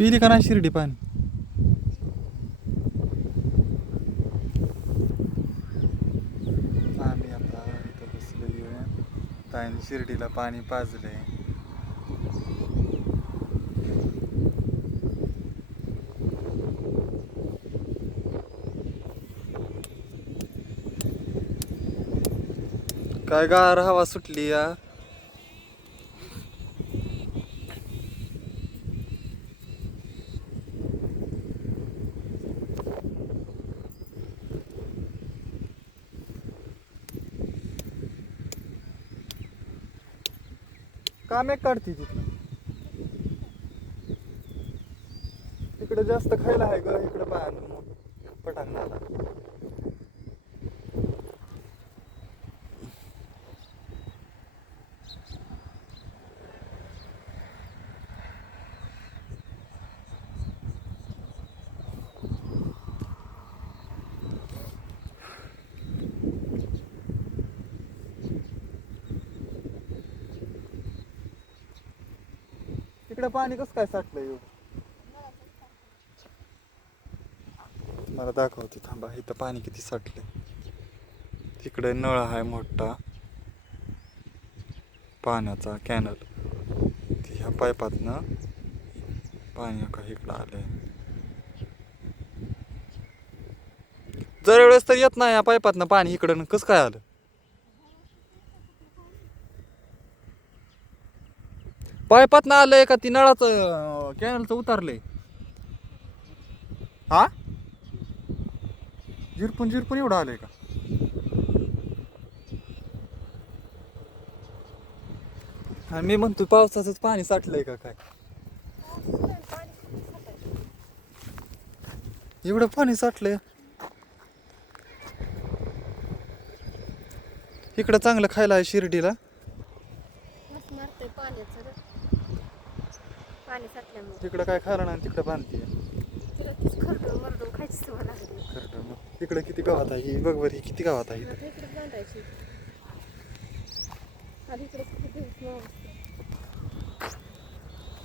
पिली का नाही शिर्डी पाणी? आम्ही आता इथं बसलो ताईने शिर्डीला पाणी पाजलंय. काय गार हवा सुटली या. कामे काढती तिथं. इकडे जास्त खायला आहे ग, इकडे बाहेर पटांगणाला. इकडे पाणी कसं काय साठलंय एवढं? मला दाखवते थांबा, इथं पाणी किती साठलंय. तिकडे नळ आहे मोठा पाण्याचा कॅनल. ह्या पाईपातनं पाणी का इकडं आलंय. जर वेळेस तर येत नाही या पाईपातनं पाणी इकडं, कसं काय आलं? पाईपातनं आलंय का ती नळाचं कॅनलचं उतारलंय? हा, झिरपून झिरपून एवढं आलंय का? आणि मी म्हणतो पावसाचंच पाणी साठलंय का काय? एवढं पाणी साठलंय. इकडं चांगलं खायला आहे शिर्डीला. तिकडं काय खायला नाही, तिकडं बांधते. तिकडे किती गावात आहे बघ बरं, ही किती गावात आहे.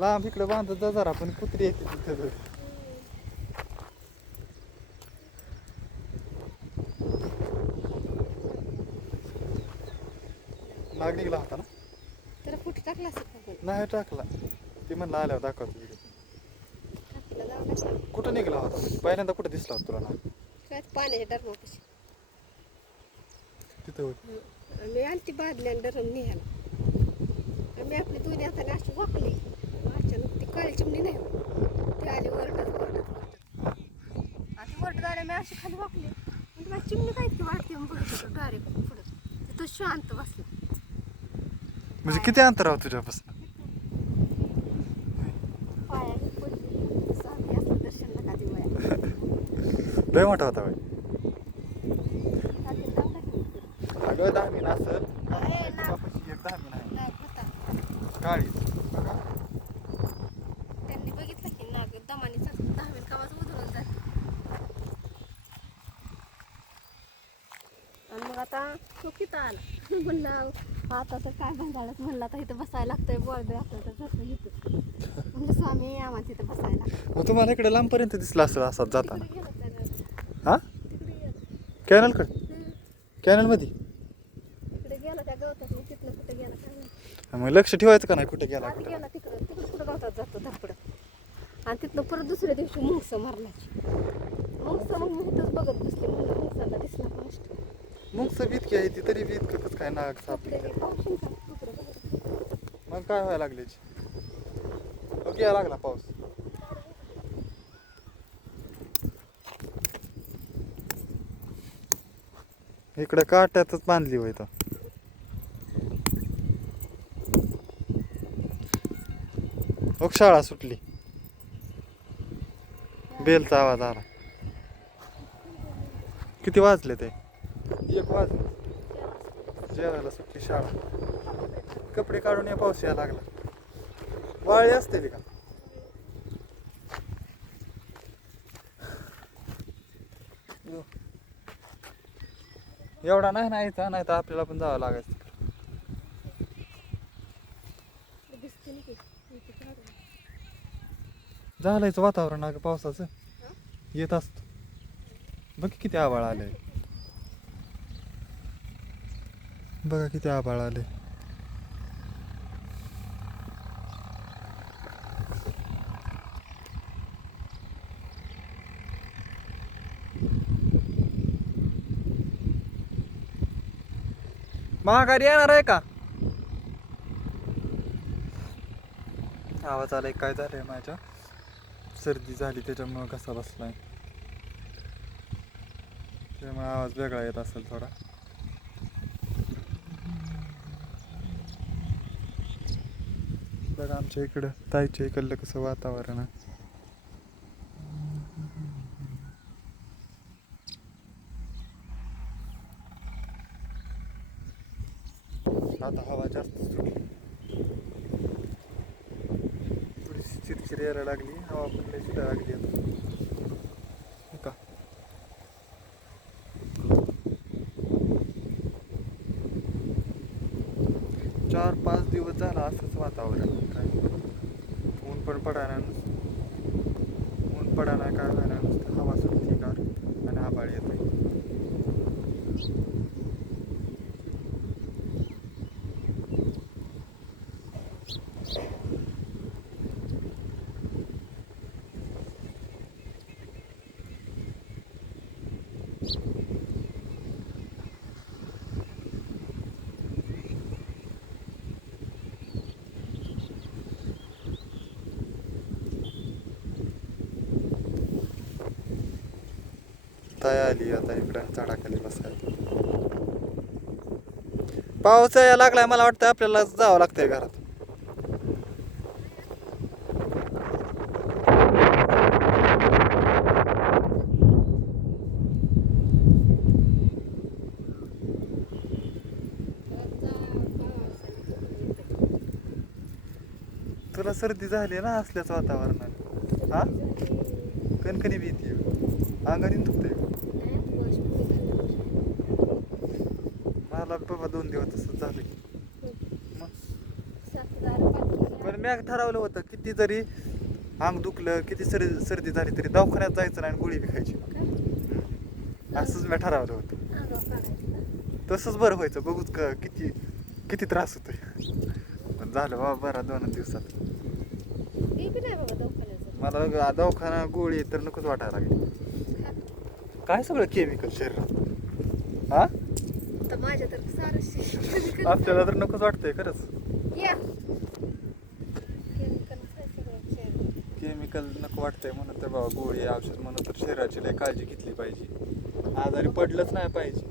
लांब इकडे बांधत जा जरा, पण कुत्री येते तिथं. नाग निघला होता ना? तर कुठे टाकला नाही टाकला, ती म्हणलं आल्यावर दाखवतो व्हिडिओ. कुठं निघला होता म्हणजे पहिल्यांदा कुठं दिसला होता तुला ना? पाण्याच्या डरमापाशी तिथं होती. मी आणती बादली आणि डरम निघाला. आम्ही आपली दोन्ही हाताने अशी वाकली. अचानक ती काळी चिमणी नाही, ती आली वरडत वरडत अशी वरडत आल्या. मी अशी खाली वाकली म्हणजे माझी चिमणी काय ती वाटते बघत होतं डायरेक्ट पुढं. तिथं शांत बसली. म्हणजे किती अंतर आहे तुझ्यापासून? पायाने पडली साधी असलं दर्शन नका देऊ वया. लय मोठा होता बाई. अगं 10 मीन असेल. एक 10 मीन आहे काळी. त्यांनी बघितलं की नाग दमाने 10 मिनिट कामाचं उधळून जाते. आणि मग आता तो किती आला म्हणलं आता तर काय भांडाळच म्हणलं, आता इथं बसायला लागतंय. बॉर्डर असलं तर जातं इथं म्हणजे स्वामी आम्हाला तिथं बसायला. मग तुम्हाला इकडे लांबपर्यंत दिसला असेल असा जाताना? तिकडे गेलं हा, कॅनलकडे? कॅनलमध्ये तिकडे गेला त्या गवतात. मग तिथलं कुठे गेला काय माहिती. मग लक्ष ठेवायचं का नाही कुठे गेला? आज गेला तिकडं तिकडं कुठं गवतात जातो धडपडत. आणि तिथनं परत दुसऱ्या दिवशी मुंगसं मारण्याची. मुंगसं मग मी इथंच बघत बसले. म्हणलं मुंगसाला दिसला फास्ट. मग सबीत आहे ती तरी बी इतकं कसं काय नाग सापडले? मग काय व्हायला लागले? मग यायला लागला पाऊस. इकडे काट्यातच बांधली होय तर. शाळा सुटली. बेलचा आवाज आला. किती वाजले ते? 1 वाजले. जेवायला सुटली शाळा. कपडे काढून या, पाऊस यायला लागला. वाळली असते का? एवढा नाही नाहीचा, नाही तर आपल्याला पण जावं लागायचं. झालंयच वातावरण अगं पावसाचं येत असत. बघ किती आभाळ आलंय, बघा किती आभाळ आले. महागारी येणार आहे का? आवाज आलाय, काय झालंय माझ्या सर्दी झाली त्याच्यामुळे कसा बसलाय, त्यामुळे आवाज वेगळा येत असेल थोडा. बघा आमच्या इकडं ताईच्या इकडलं कसं वातावरण आहे. आता हवा जास्त सुटली, थोडीशी चिरचिरी यायला लागली, हवा पण लई सुटायला लागली आता. हो का? 4-5 दिवस झाला असंच वातावरण. काय ऊन पण पडायला ऊन पडायला काय व्हायला नुसतं हवा सुटती गार आणि आभाळ येते. ताई आली आता इकडं झाडाखाली बसायला. पाऊस यायला लागलाय, मला वाटतं आपल्याला जावं लागतंय घरात. तुला सर्दी झाली ना असल्याच वातावरणात? हा, कणकणी भीती अंगाने दुखतंय. मला बाबा 2 दिवस तसंच झालं की. मग पण मी ठरवलं होतं किती जरी अंग दुखलं, किती सर्दी झाली तरी दवाखान्यात जायचं नाही आणि गोळी बी खायची. असंच मी ठरवलं होतं. तसंच बरं व्हायचं, बघूच का किती किती त्रास होतोय. पण झालं बाबा बरं 2 दिवसात. मला दवाखाना गोळी तर नकोच वाटायला लागली. काय सगळं केमिकल शरीरात. हा, आपल्याला तर नकोच वाटतंय खरंच. केमिकल नको वाटतंय म्हणून तर बाबा गोळी औषध म्हणून तर शरीराची लय काळजी घेतली पाहिजे. आजारी पडलंच नाही पाहिजे.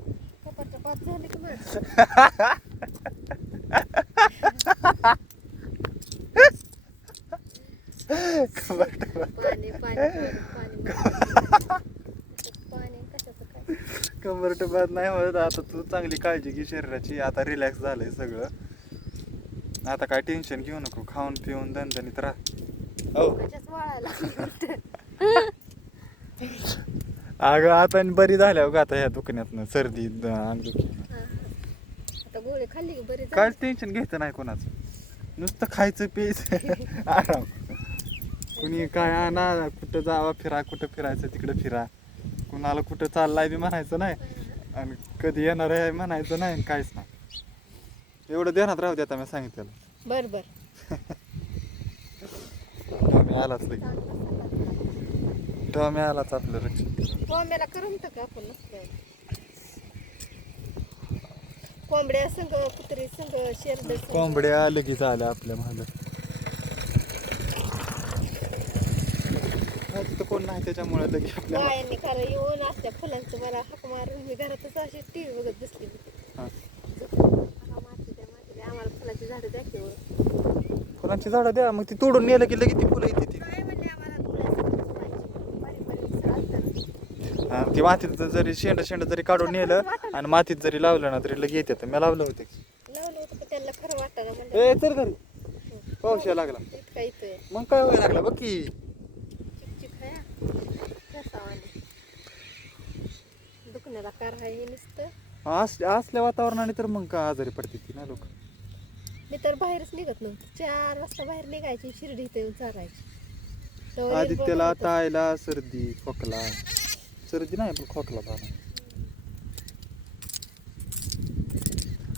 कंबरट बाद नाही होत. आता तू चांगली काळजी घे शरीराची. आता रिलॅक्स झालंय सगळं, आता काय टेन्शन घेऊ नको, खाऊन पिऊन दणदणीत राहा. हो अगं आता बरी झाल्या ग आता ह्या दुखण्यातनं, सर्दी अंग गोळी खाल्ली की बरी. काहीच टेन्शन घ्यायचं नाही कोणाचं, नुसतं खायचं प्यायचं आराम. कुणी काय आणा, कुठं जावा फिरा, कुठं फिरायचं तिकडं फिरा, कुणाला कुठं चाललाय बी म्हणायचं नाही आणि कधी येणार आहे म्हणायचं नाही, काहीच नाही. एवढं ध्यानात राहू दे आता मी सांगितलं. बर बर टॉमी आलाच लगे, टॉमी आलाच आपलं रक्षण. कोंबड्याला करमत का आपण नसल्यावर? कोंबड्या संग कुत्री संग शेरड कोंबड्या लगेच आल्या आपल्या मागं. तिथं कोण नाही त्याच्यामुळे लगेच आपल्या बायांनी खरं येऊन असल्या फुलांचं मला हाक मारून मी घरातच अशी टीव्ही बघत बसली होती. आम्हाला फुलाची झाडं द्या की. फुलांची झाडं द्या, मग ती तोडून नेलं की लगेच ती फुलं येते ती. काय म्हणले आम्हाला बारीक बारीक हा, ती मातीत जरी शेंड जरी काढून नेलं आणि मातीत जरी लावलं ना तरी लगेच येते. मी लावलं होतं. लावलं होतं पण त्यांना खरं वाटतं ना म्हणलं. ए चल घरी, पाऊस यायला लागला. इतका येतोय मग काय व्हायला लागला बघ की. चिकचिक आहे कसावाने दुखण्याला कार आहे हे नुसतं. असल्या वातावरणाने तर मग का आजारी पडते ती ना लोक. मी तर बाहेरच निघत नव्हतं. 4 वाजता बाहेर निघायची, शिर्डी इथे येऊन चालायची. तेव्हा आदित्यला निर्बळ होतं. तायला सर्दी खोकला, सर्दी नाही पण खोकला झाला.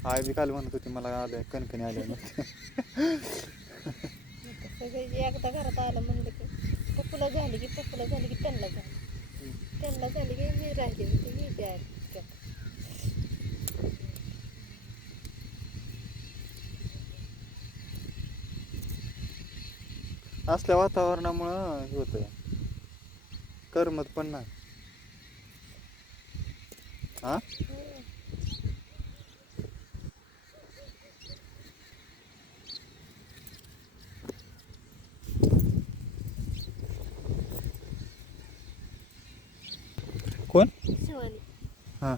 आई बी काल म्हणत होती मला आलंय कणकणी आल्या आता सगळे एकदा घरात आलं म्हणलं की पप्पूला झाली की पप्पूला झाली की त्यांना झाली, त्यांना झाली की मी राहिली होती मी बी आली त्यात. असल्या वातावरणामुळं हे होतं करमत पण नाही. हा कोण शिवानी हा